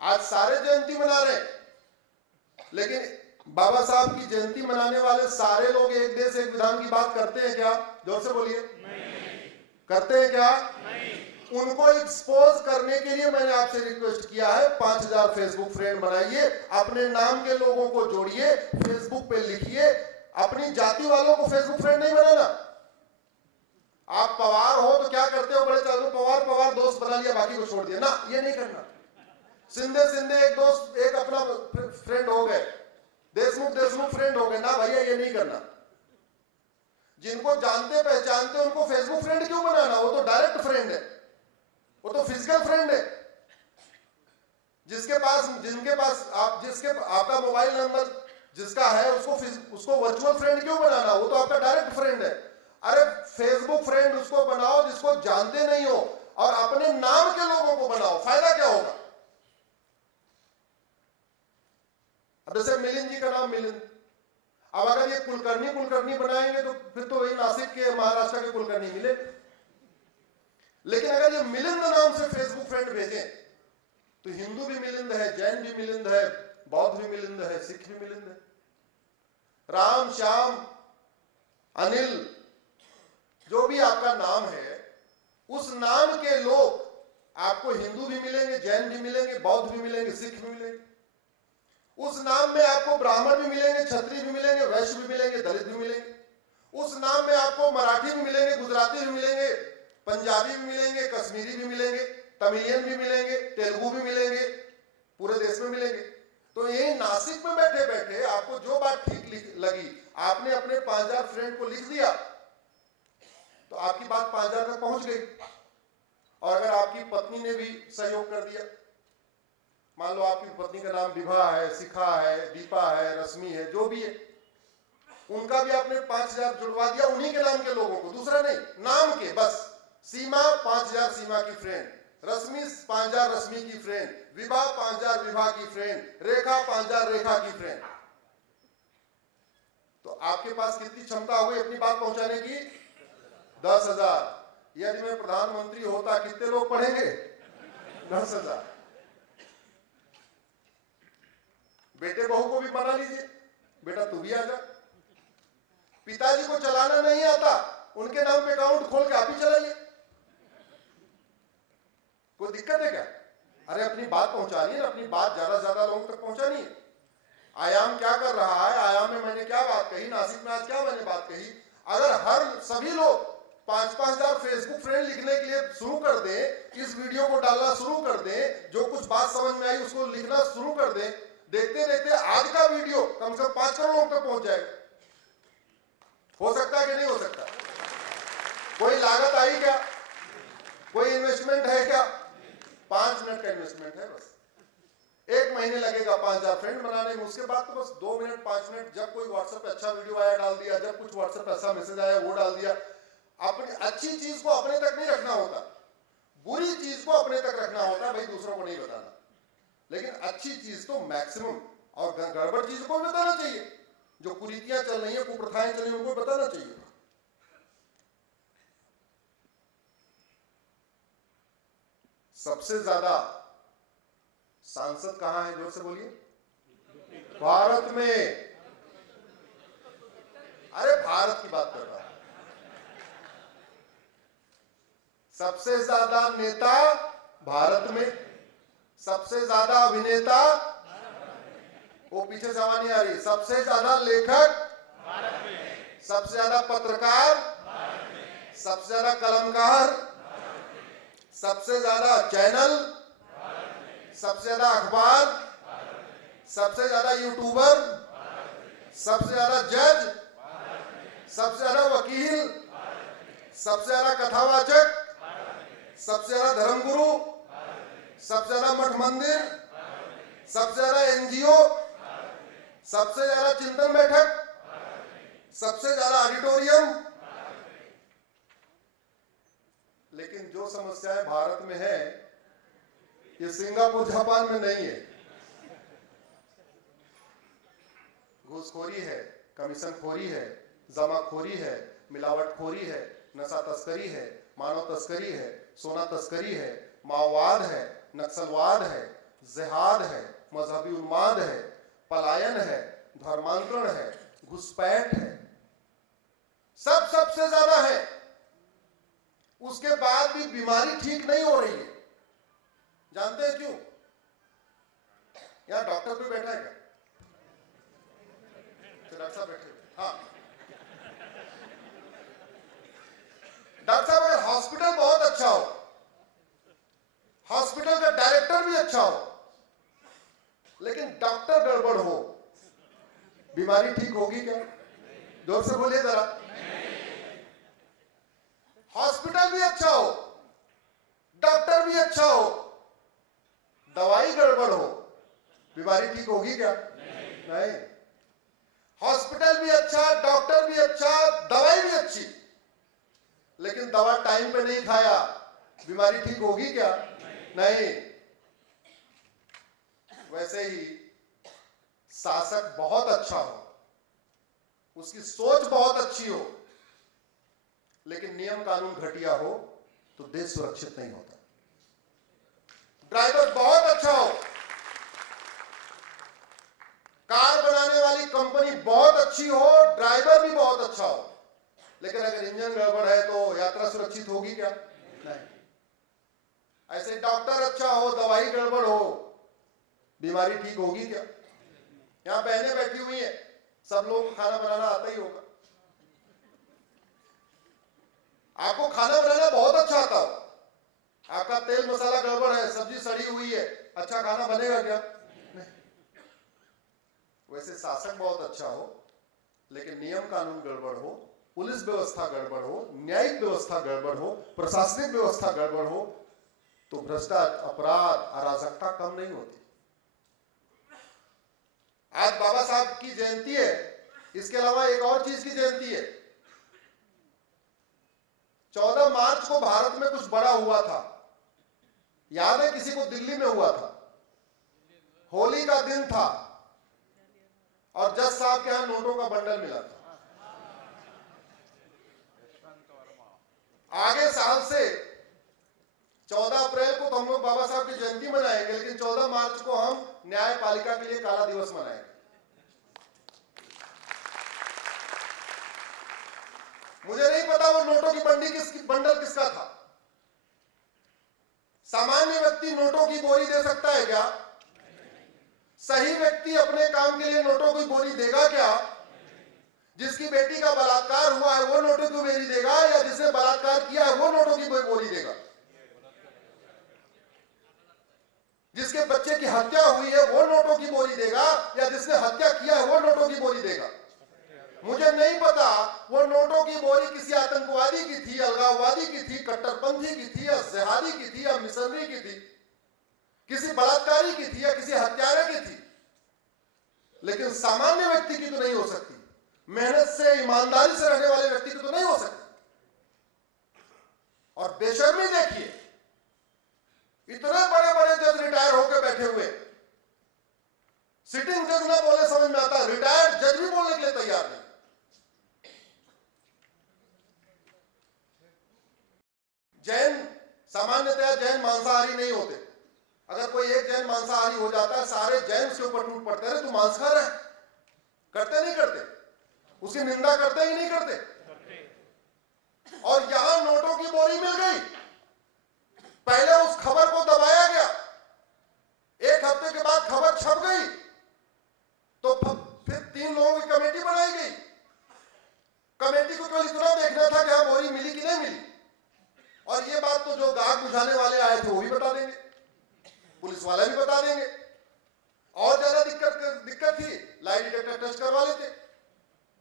आज सारे जयंती मना रहे हैं, लेकिन बाबा साहब की जयंती मनाने वाले सारे लोग एक देश एक विधान की बात करते हैं क्या? जोर से बोलिए। करते हैं क्या? उनको एक्सपोज करने के लिए मैंने आपसे रिक्वेस्ट किया है, 5000 फेसबुक फ्रेंड बनाइए, अपने नाम के लोगों को जोड़िए, फेसबुक पे लिखिए। अपनी जाति वालों को फेसबुक फ्रेंड नहीं बनाना। आप पवार हो तो क्या करते हो? बड़े चालू पवार पवार दोस्त बना लिया, बाकी को छोड़ दिया ना, ये नहीं करना। सिंधे सिंधे एक दोस्त, एक अपना फ्रेंड हो गए, देशमुख देशमुख फ्रेंड हो गए ना भैया, ये नहीं करना। जिनको जानते पहचानते उनको फेसबुक फ्रेंड क्यों बनाना? वो तो डायरेक्ट फ्रेंड है, वो तो फिजिकल फ्रेंड है। जिनके पास आपका मोबाइल नंबर जिसका है उसको वर्चुअल फ्रेंड क्यों बनाना? वो तो आपका डायरेक्ट फ्रेंड है। अरे फेसबुक फ्रेंड उसको बनाओ जिसको जानते नहीं हो, और अपने नाम के लोगों को बनाओ। फायदा क्या होगा? अब जैसे मिलिंद जी का नाम मिलिंद, अब अगर ये कुलकर्णी बनाएंगे तो फिर तो वही नासिक के महाराष्ट्र के कुलकर्णी मिले। लेकिन अगर ये मिलिंद नाम से फेसबुक फ्रेंड भेजें तो हिंदू भी मिलिंद है, जैन भी मिलिंद है, बौद्ध भी मिलिंद है, सिख भी मिलिंद है। राम, श्याम, अनिल, जो भी आपका नाम है, उस नाम के लोग आपको हिंदू भी मिलेंगे, जैन भी मिलेंगे, बौद्ध भी मिलेंगे, सिख भी मिलेंगे। उस नाम में आपको ब्राह्मण भी मिलेंगे, क्षत्रिय भी मिलेंगे, वैश्य भी मिलेंगे, दलित भी मिलेंगे। उस नाम में आपको मराठी भी मिलेंगे, गुजराती भी मिलेंगे, पंजाबी भी मिलेंगे, कश्मीरी भी मिलेंगे, तमिलियन भी मिलेंगे, तेलुगु भी मिलेंगे, पूरे देश में मिलेंगे। तो यही नासिक में बैठे बैठे आपको जो बात ठीक लगी, आपने अपने 5000 फ्रेंड को लिख दिया तो आपकी बात 5000 तक पहुंच गई। और अगर आपकी पत्नी ने भी सहयोग कर दिया, मान लो आपकी पत्नी का नाम विभा है, शिखा है, दीपा है, रश्मि है, जो भी है, उनका भी आपने 5000 जुड़वा दिया, उन्हीं के नाम के लोगों को, दूसरा नहीं, नाम के बस। सीमा 5000 सीमा की फ्रेंड, रश्मि 5000 रश्मि की फ्रेंड, विभा 5000 विभा की फ्रेंड, रेखा 5000 रेखा की फ्रेंड। तो आपके पास कितनी क्षमता हो गई अपनी बात पहुंचाने की? 10,000। यदि मैं प्रधानमंत्री होता कितने लोग पढ़ेंगे? 10,000। बेटे बहू को भी बना लीजिए, बेटा तू भी आ जा। पिताजी को चलाना नहीं आता, उनके नाम पे अकाउंट खोल के आप ही चलाइए, कोई दिक्कत है क्या? अरे अपनी बात पहुंचानी है ना, अपनी बात ज्यादा से ज्यादा लोगों तक पहुंचानी है। आयाम क्या कर रहा है? आयाम में मैंने क्या बात कही, नासिक में आज क्या मैंने बात कही? अगर सभी लोग 5,000 फेसबुक फ्रेंड लिखने के लिए शुरू कर दें, इस वीडियो को डालना शुरू कर दें, जो कुछ बात समझ में आई उसको लिखना शुरू कर दें, देखते देखते आज का वीडियो कम से कम 5 करोड़ लोगों तक पहुंच जाएगा। हो सकता है कि नहीं हो सकता? कोई लागत आई क्या? कोई इन्वेस्टमेंट है क्या? 5 मिनट का इन्वेस्टमेंट है बस। 1 महीने लगेगा 5000 फ्रेंड बनाने में, उसके बाद तो बस 2 मिनट 5 मिनट, जब कोई व्हाट्सएप पे अच्छा वीडियो आया डाल दिया, जब कुछ व्हाट्सएप पे अच्छा मैसेज आया वो डाल दिया। अपनी अच्छी चीज को अपने तक नहीं रखना होता, बुरी चीज को अपने तक रखना होता, भाई दूसरों को नहीं बताना। लेकिन अच्छी चीज तो मैक्सिमम, और गड़बड़ चीज को बताना चाहिए, जो कुरीतियां चल रही है, कुप्रथाएं चल रही है, उनको बताना चाहिए। सबसे ज्यादा सांसद कहां है? जोर से बोलिए। भारत में। अरे भारत की बात कर रहा हूं। सबसे ज्यादा नेता भारत में, सबसे ज्यादा अभिनेता, वो पीछे से आवाज नहीं आ रही, सबसे ज्यादा लेखक भारत में, सबसे ज्यादा पत्रकार भारत में, सबसे ज्यादा कलमकार, सबसे ज्यादा चैनल, सबसे ज्यादा अखबार, सबसे ज्यादा यूट्यूबर, सबसे ज्यादा जज, सबसे ज्यादा वकील, सबसे ज्यादा कथावाचक, सबसे ज्यादा धर्मगुरु, सबसे ज्यादा मठ मंदिर, सबसे ज्यादा एनजीओ, सबसे ज्यादा चिंतन बैठक, सबसे ज्यादा ऑडिटोरियम। लेकिन जो समस्याएं भारत में है ये सिंगापुर जापान में नहीं है। घूसखोरी है, कमीशनखोरी है, जमाखोरी है, मिलावटखोरी है, नशा तस्करी है, मानव तस्करी है, सोना तस्करी है, माओवाद है, नक्सलवाद है, जिहाद घुसपैठ है, सबसे ज्यादा है। उसके बाद भी बीमारी ठीक नहीं हो रही है। जानते हैं क्यों? यहां डॉक्टर भी बैठा है क्या? डॉक्टर साहब बैठे? हाँ, डॉक्टर साहब, अगर हॉस्पिटल बहुत अच्छा हो, हॉस्पिटल का डायरेक्टर भी अच्छा हो, लेकिन डॉक्टर गड़बड़ हो, बीमारी ठीक होगी क्या? जोर से बोलिए जरा। हॉस्पिटल भी अच्छा हो, डॉक्टर भी अच्छा हो, दवाई गड़बड़ हो, बीमारी ठीक होगी क्या? नहीं। हॉस्पिटल भी अच्छा, डॉक्टर भी अच्छा, दवाई भी अच्छी, लेकिन दवा टाइम पे नहीं खाया, बीमारी ठीक होगी क्या? नहीं। वैसे ही शासक बहुत अच्छा हो, उसकी सोच बहुत अच्छी हो, लेकिन नियम कानून घटिया हो तो देश सुरक्षित नहीं होता। ड्राइवर बहुत अच्छा हो, कार बनाने वाली कंपनी बहुत अच्छी हो, ड्राइवर भी बहुत अच्छा हो, लेकिन अगर इंजन गड़बड़ है तो यात्रा सुरक्षित होगी क्या? नहीं। ऐसे डॉक्टर अच्छा हो, दवाई गड़बड़ हो, बीमारी ठीक होगी क्या? यहां बहनें बैठी हुई हैं, सब लोगों को खाना बनाना आता ही होगा। आपको खाना बनाना बहुत अच्छा आता हो, आपका तेल मसाला गड़बड़ है, सब्जी सड़ी हुई है, अच्छा खाना बनेगा क्या? नहीं। वैसे शासक बहुत अच्छा हो, लेकिन नियम कानून गड़बड़ हो, पुलिस व्यवस्था गड़बड़ हो, न्यायिक व्यवस्था गड़बड़ हो, प्रशासनिक व्यवस्था गड़बड़ हो, तो भ्रष्टाचार, अपराध, अराजकता कम नहीं होती। आज बाबा साहब की जयंती है, इसके अलावा एक और चीज की जयंती है। 14 मार्च को भारत में कुछ बड़ा हुआ था, याद है किसी को? दिल्ली में हुआ था, होली का दिन था, और जज साहब के यहां नोटों का बंडल मिला था। आगे साल से 14 अप्रैल को तो हम लोग बाबा साहब की जयंती मनाएंगे, लेकिन 14 मार्च को हम न्यायपालिका के लिए काला दिवस मनाएंगे। मुझे नहीं पता वो नोटों की बंडल किसका था। सामान्य व्यक्ति नोटों की बोरी दे सकता है क्या? सही व्यक्ति अपने काम के लिए नोटों की बोरी देगा क्या? जिसकी बेटी का बलात्कार हुआ है वो नोटों की बोरी देगा, या जिसने बलात्कार किया है वो नोटों की बोरी देगा? जिसके बच्चे की हत्या हुई है वो नोटों की बोरी देगा, या जिसने हत्या किया है वो नोटों की बोरी देगा? मुझे नहीं पता वो नोटों की बोरी किसी आतंकवादी की थी, अलगाववादी की थी, कट्टरपंथी की थी, या जिहादी की थी, या मिशनरी की थी, किसी बलात्कारी की थी, या किसी हत्यारे की थी, लेकिन सामान्य व्यक्ति की तो नहीं हो सकती। मेहनत से, ईमानदारी से रहने वाले व्यक्ति की तो नहीं हो सकती। और बेशर्मी देखिए, इतने बड़े बड़े जज रिटायर होकर बैठे हुए, सिटिंग जज ना बोले समझ में आता, रिटायर्ड जज भी बोलने के लिए तैयार नहीं। जैन, सामान्यतया जैन मांसाहारी नहीं होते। अगर कोई एक जैन मांसाहारी हो जाता है, सारे जैन उसके ऊपर टूट पड़ते हैं, तू मांस खा रहा है। करते नहीं करते? उसकी निंदा करते ही नहीं करते? और यहां नोटों की बोरी मिल गई, पहले उस खबर को दबाया गया, एक हफ्ते के बाद खबर छप गई, तो फिर 3 लोगों की कमेटी बनाई गई। कमेटी को केवल इतना देखना था कि हाँ बोरी मिली कि नहीं मिली, और ये बात तो जो गाग बुझाने वाले आए थे वो भी बता देंगे, पुलिस वाले भी बता देंगे। और ज्यादा दिक्कत थी, लाई डिटेक्टर टेस्ट करवा लेते।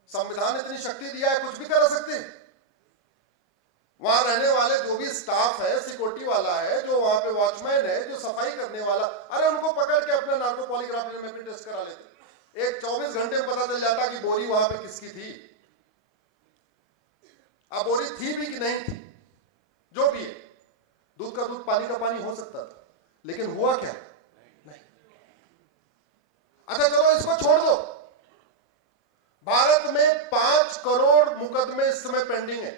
संविधान इतनी शक्ति दिया है, कुछ भी कर सकते हैं। वहां रहने वाले जो भी स्टाफ है, सिक्योरिटी वाला है, जो वहां पे वॉचमैन है, जो सफाई करने वाला, अरे उनको पकड़ के अपने नार्को पॉलीग्राफ में टेस्ट करा लेते। एक 24 घंटे में पता चल जाता कि बोरी वहां पे किसकी थी। अब बोरी थी भी कि नहीं थी, जो भी है, दूध का दूध पानी का पानी हो सकता था, लेकिन हुआ क्या? नहीं। अच्छा चलो इसको छोड़ दो। भारत में 5 करोड़ मुकदमे इस समय पेंडिंग है।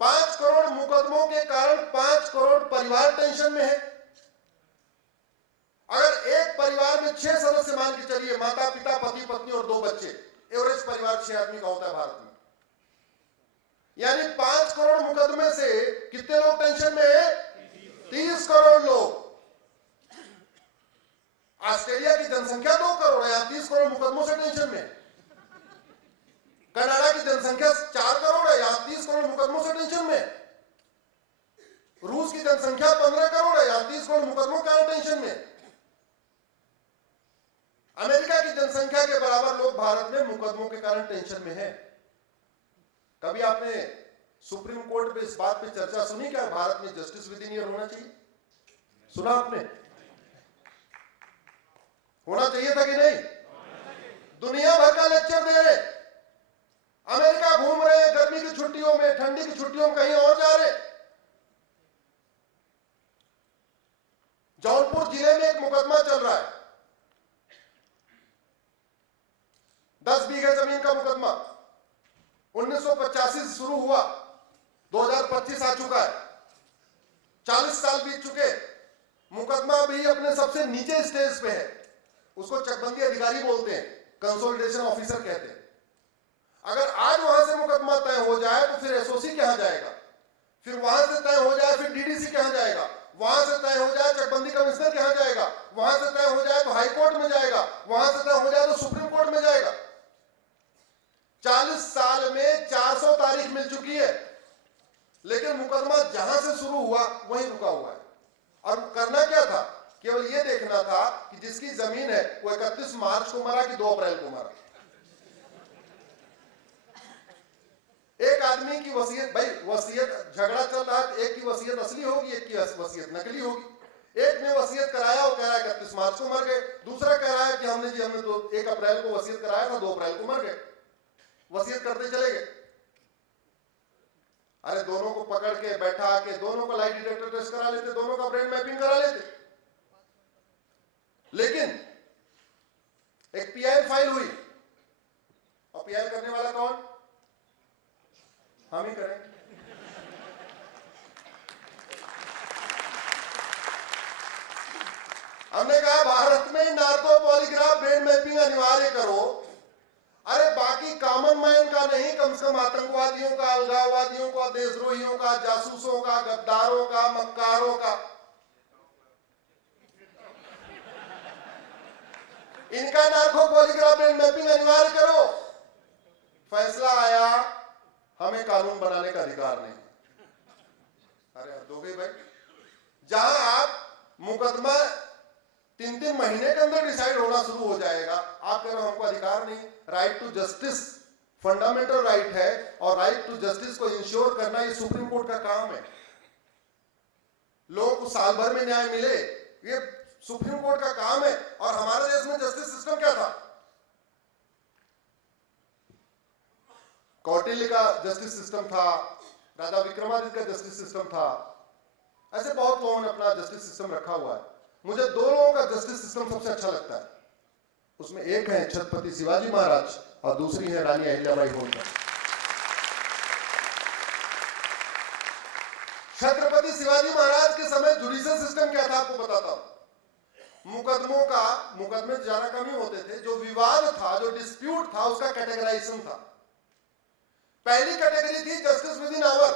5 करोड़ मुकदमों के कारण 5 करोड़ परिवार टेंशन में है। अगर एक परिवार में 6 सदस्य मान के चलिए, माता पिता, पति पत्नी और 2 बच्चे। एवरेज परिवार 6 आदमी का होता है भारत में। यानी 5 करोड़ मुकदमे से कितने लोग टेंशन में है? 30 करोड़ लोग। ऑस्ट्रेलिया की जनसंख्या 2 करोड़ है, यहां 30 करोड़ मुकदमों से टेंशन में। कनाडा की जनसंख्या 4 करोड़ है, यहां 30 करोड़ मुकदमों से टेंशन में। रूस की जनसंख्या 15 करोड़ है, यहां 30 करोड़ मुकदमों का टेंशन में। अमेरिका की जनसंख्या के बराबर लोग भारत में मुकदमों के कारण टेंशन में है। कभी आपने सुप्रीम कोर्ट पे इस बात पे चर्चा सुनी क्या भारत में जस्टिस विद इन ईयर होना चाहिए? सुना आपने? होना चाहिए था कि नहीं? दुनिया भर का लेक्चर दे रहे, अमेरिका घूम रहे हैं गर्मी की छुट्टियों में, ठंडी की छुट्टियों में कहीं और जा रहे। जौनपुर जिले में एक मुकदमा चल रहा है, 10 बीघे जमीन का मुकदमा। 1985 से शुरू हुआ, 2025 आ चुका है, 40 साल बीत चुके। मुकदमा भी अपने सबसे नीचे स्टेज पे है। उसको चकबंदी अधिकारी बोलते हैं, कंसोलिडेशन ऑफिसर कहते हैं। अगर आज वहां से मुकदमा तय हो जाए तो फिर एसओसी कहां जाएगा, फिर वहां से तय हो जाए फिर डीडीसी कहां जाएगा, वहां से तय हो जाए चकबंदी कमिश्नर कहां जाएगा, वहां से तय हो जाए तो हाई कोर्ट में जाएगा, वहां से तय हो जाए तो सुप्रीम कोर्ट में जाएगा। 40 साल में 400 तारीख मिल चुकी है, लेकिन मुकदमा जहां से शुरू हुआ वहीं रुका हुआ है। और करना क्या था? केवल यह देखना था कि जिसकी जमीन है वो 31 मार्च को मरा कि 2 अप्रैल को मरा। एक आदमी की वसीयत, भाई वसीयत झगड़ा चल रहा है, एक की वसीयत असली होगी, एक की वसीयत नकली होगी। एक ने वसीयत कराया, वो कह रहा है 31 मार्च को मर गए। दूसरा कह रहा है कि हमने तो 1 अप्रैल को वसीयत कराया था, 2 अप्रैल को मर गए। वसीयत करते चले गए। अरे दोनों को पकड़ के बैठा के दोनों का लाइट डिटेक्टर टेस्ट करा लेते, दोनों का ब्रेन मैपिंग करा लेते। लेकिन एक पीआईएल फाइल हुई, और पीआईएल करने वाला कौन? हम ही करें। हमने कहा भारत में नार्को पॉलीग्राफ ब्रेन मैपिंग अनिवार्य करो। अरे बाकी कॉमन मैन का नहीं, कम से कम आतंकवादियों का, अलगाववादियों का, देशद्रोहियों का, जासूसों का, गद्दारों का, मक्कारों का, इनका नार्को पॉलीग्राफ ब्रेन मैपिंग अनिवार्य करो। फैसला आया, हमें कानून बनाने का अधिकार नहीं। अरे हद हो गई भाई। जहां आप मुकदमा 3-3 महीने के अंदर डिसाइड होना शुरू हो जाएगा, आप कह रहे हो हमको अधिकार नहीं। Right to justice fundamental right है, और राइट टू जस्टिस को इंश्योर करना ये सुप्रीम कोर्ट का काम है। लोगों को साल भर में न्याय मिले, ये सुप्रीम कोर्ट का काम है। और हमारे देश में जस्टिस सिस्टम क्या था? कौटिल्य का जस्टिस सिस्टम था, राजा विक्रमादित्य का जस्टिस सिस्टम था। ऐसे बहुत लोगों ने अपना जस्टिस सिस्टम रखा हुआ है। मुझे 2 लोगों का जस्टिस सिस्टम सबसे अच्छा लगता है। उसमें एक है छत्रपति शिवाजी महाराज और दूसरी है रानी अहिल्याबाई होलकर। छत्रपति शिवाजी महाराज के समय जुडिशियल सिस्टम क्या था आपको बताता हूं। मुकदमे ज्यादा कम ही होते थे। जो विवाद था, जो डिस्प्यूट था, उसका कैटेगराइजेशन था। पहली कैटेगरी थी जस्टिस विद इन आवर,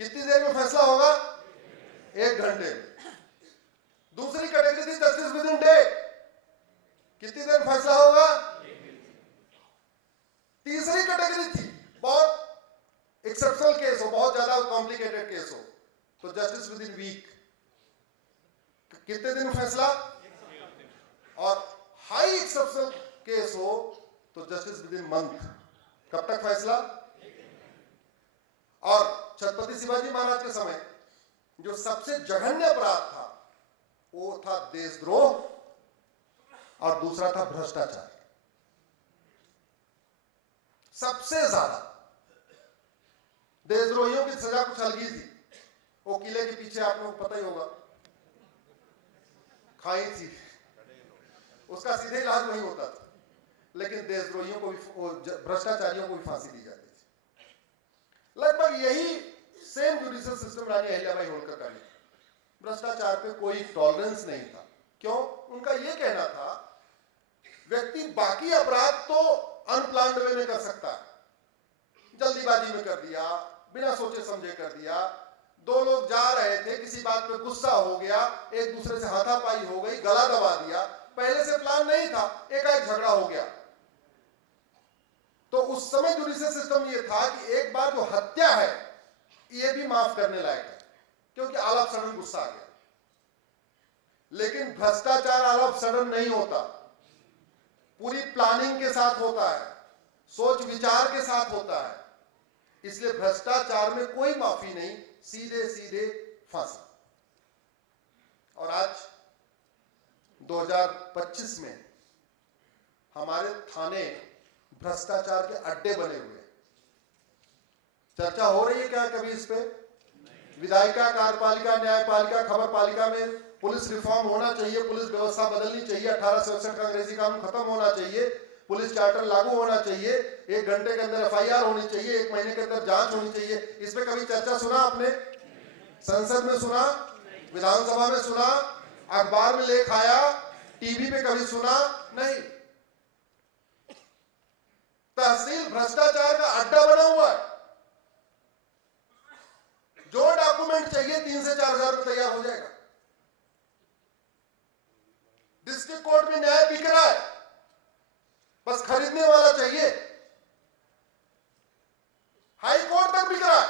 कितनी देर में फैसला होगा? 1 घंटे में। दूसरी कैटेगरी थी जस्टिस विद इन डे, कितनी देर में फैसला होगा? तीसरी कैटेगरी थी बहुत एक्सेप्शनल केस हो, बहुत ज्यादा कॉम्प्लिकेटेड केस हो, तो जस्टिस विद इन वीक, कितने दिन में फैसला? और हाई एक्सेप्शनल केस हो तो जस्टिस विद इन मंथ, कब तक फैसला? और छत्रपति शिवाजी महाराज के समय जो सबसे जघन्य अपराध था वो था देशद्रोह, और दूसरा था भ्रष्टाचार। सबसे ज्यादा देशद्रोहियों की सजा कुछ अलग ही थी। वो किले के पीछे आप लोग पता ही होगा, खाई थी, उसका सीधे इलाज वही होता था। लेकिन देशद्रोहियों को भी, भ्रष्टाचारियों को भी फांसी दी जाती थी। लगभग यही सेम जुडिशियल सिस्टम रानी अहिल्याबाई होलकर का भी। भ्रष्टाचार पे कोई टॉलरेंस नहीं था। क्यों? उनका यह कहना था व्यक्ति बाकी अपराध तो अनप्लान्ड वे में कर सकता है, जल्दीबाजी में कर दिया, बिना सोचे समझे कर दिया। दो लोग जा रहे थे, किसी बात पे गुस्सा हो गया, एक दूसरे से हाथापाई हो गई, गला दबा दिया, पहले से प्लान नहीं था, एकाएक झगड़ा हो गया। तो उस समय जुडिशियल सिस्टम ये था कि एक बार जो हत्या है ये भी माफ करने लायक है, क्योंकि ऑल ऑफ सडन गुस्सा आ गया। लेकिन भ्रष्टाचार ऑल ऑफ सडन नहीं होता, पूरी प्लानिंग के साथ होता है, सोच विचार के साथ होता है। इसलिए भ्रष्टाचार में कोई माफी नहीं, सीधे सीधे फांसी। और आज 2025 में हमारे थाने भ्रष्टाचार के अड्डे बने हुए। चर्चा हो रही है क्या कभी इस पे? विधायिका, कार्यपालिका, न्यायपालिका, खबर पालिका में पुलिस रिफॉर्म होना चाहिए, पुलिस व्यवस्था बदलनी चाहिए, 1867 का अंग्रेजी कानून खत्म होना चाहिए, पुलिस चार्टर लागू होना चाहिए, 1 घंटे के अंदर FIR होनी चाहिए, 1 महीने के अंदर जांच होनी चाहिए। इस पे कभी चर्चा सुना आपने? संसद में सुना, विधानसभा में सुना, अखबार में लेख आया, टीवी पे कभी सुना? नहीं। तहसील भ्रष्टाचार का अड्डा बना हुआ है। जो डॉक्यूमेंट चाहिए 3 से 4 हजार में तैयार हो जाएगा। डिस्ट्रिक्ट कोर्ट में न्याय बिक रहा है, बस खरीदने वाला चाहिए। हाई कोर्ट तक बिक रहा है।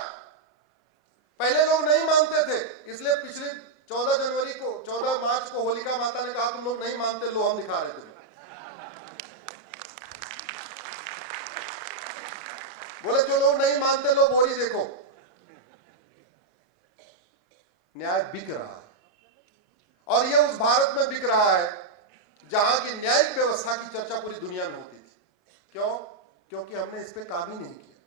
पहले लोग नहीं मानते थे, इसलिए पिछले 14 मार्च को होलिका माता ने कहा तुम लोग नहीं मानते, लो हम दिखा रहे थे। बोले जो लोग नहीं मानते लो बोरी देखो। न्याय बिक रहा है, और यह उस भारत में बिक रहा है जहां की न्यायिक व्यवस्था की चर्चा पूरी दुनिया में होती थी। क्यों? क्योंकि हमने इस पे काम ही नहीं किया।